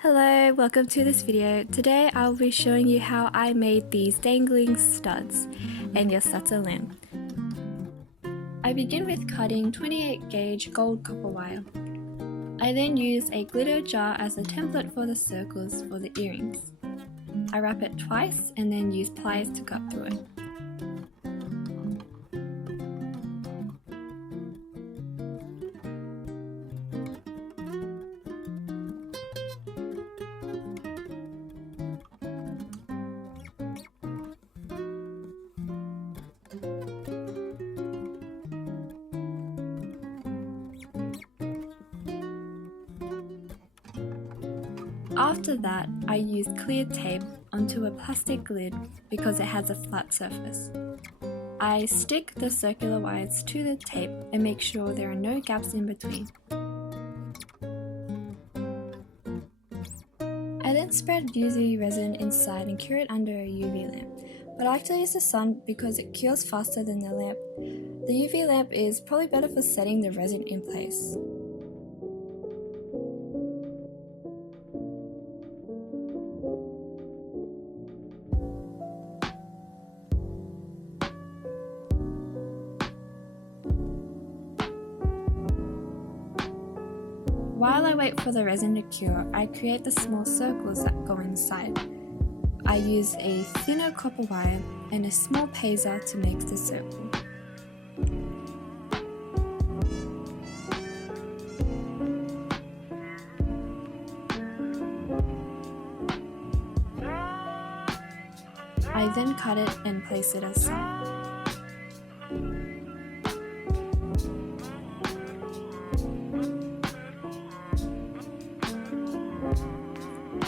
Hello, welcome to this video. Today I'll be showing you how I made these dangling studs, and yes, that's a lamp. I begin with cutting 28 gauge gold copper wire. I then use a glitter jar as a template for the circles for the earrings. I wrap it twice and then use pliers to cut through it. After that, I use clear tape onto a plastic lid because it has a flat surface. I stick the circular wires to the tape and make sure there are no gaps in between. I then spread UV resin inside and cure it under a UV lamp, but I like to use the sun because it cures faster than the lamp. The UV lamp is probably better for setting the resin in place. While I wait for the resin to cure, I create the small circles that go inside. I use a thinner copper wire and a small pazer to make the circle. I then cut it and place it aside.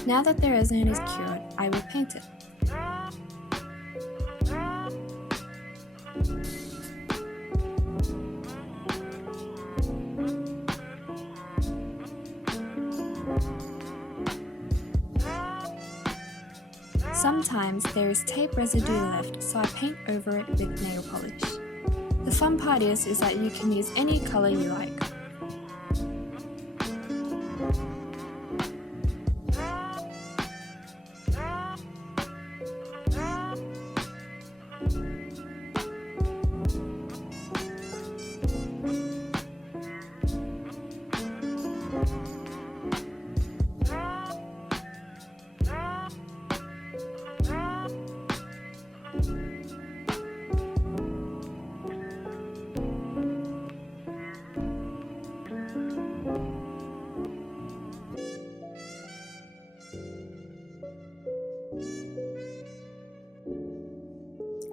Now that the resin is cured, I will paint it. Sometimes there is tape residue left, so I paint over it with nail polish. The fun part is that you can use any color you like.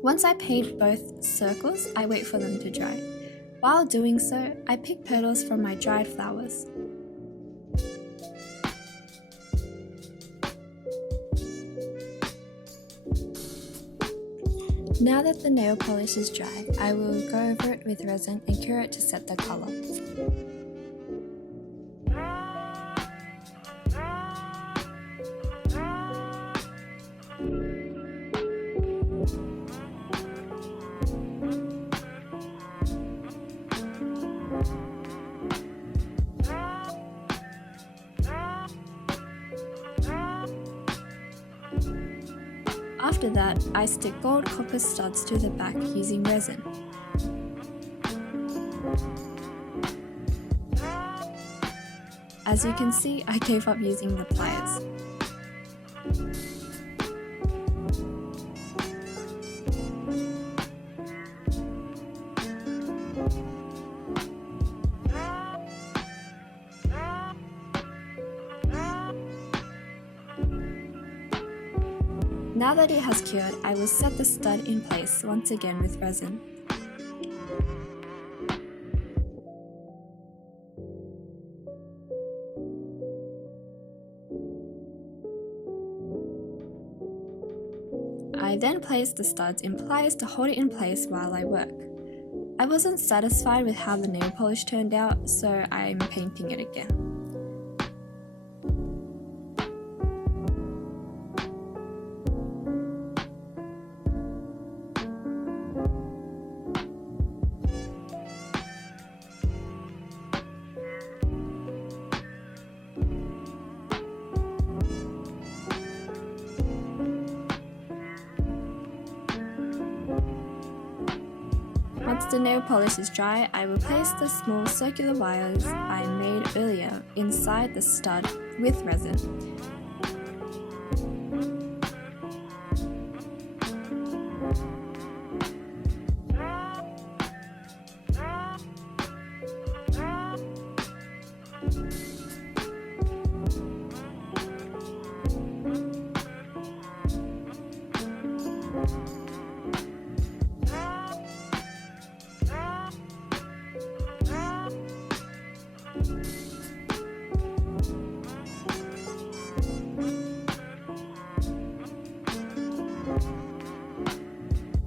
Once I paint both circles, I wait for them to dry. While doing so, I pick petals from my dried flowers. Now that the nail polish is dry, I will go over it with resin and cure it to set the color. After that, I stick gold copper studs to the back using resin. As you can see, I gave up using the pliers. Now that it has cured, I will set the stud in place once again with resin. I then place the studs in pliers to hold it in place while I work. I wasn't satisfied with how the nail polish turned out, so I'm painting it again. the nail polish is dry, I will place the small circular wires I made earlier inside the stud with resin.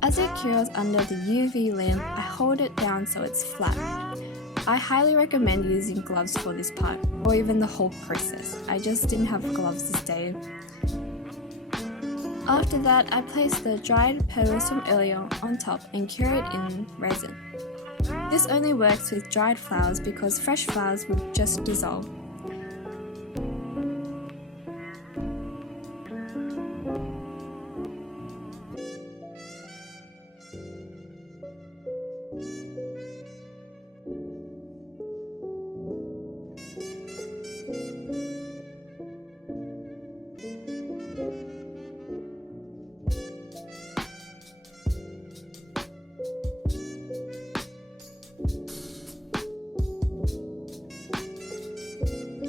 As it cures under the UV lamp, I hold it down so it's flat. I highly recommend using gloves for this part, or even the whole process. I just didn't have gloves this day. After that, I place the dried petals from earlier on top and cure it in resin. This only works with dried flowers because fresh flowers would just dissolve.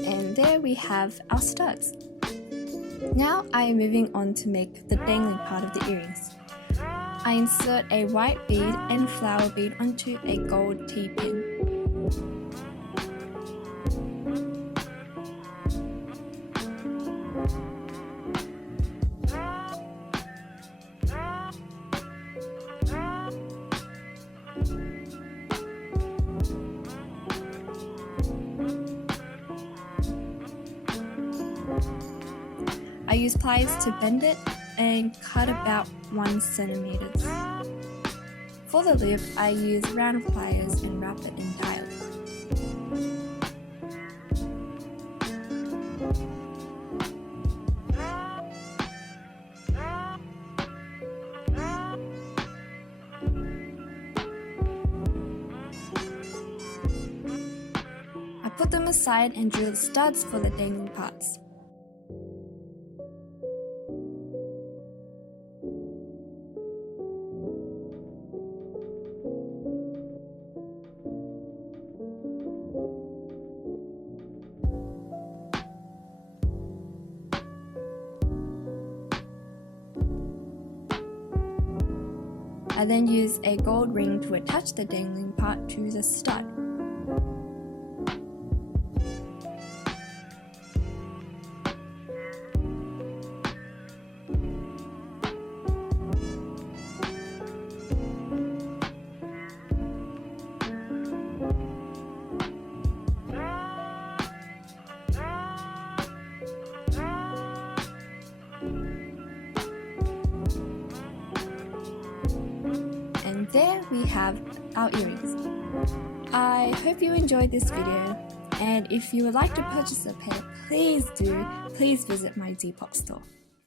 And there we have our studs. Now I am moving on to make the dangling part of the earrings. I insert a white bead and flower bead onto a gold T-pin. I use pliers to bend it and cut about 1 centimeter. For the loop, I use round pliers and wrap it in dial. I put them aside and drill studs for the dangling parts. I then use a gold ring to attach the dangling part to the stud. And there we have our earrings. I hope you enjoyed this video, and if you would like to purchase a pair, please visit my Depop store.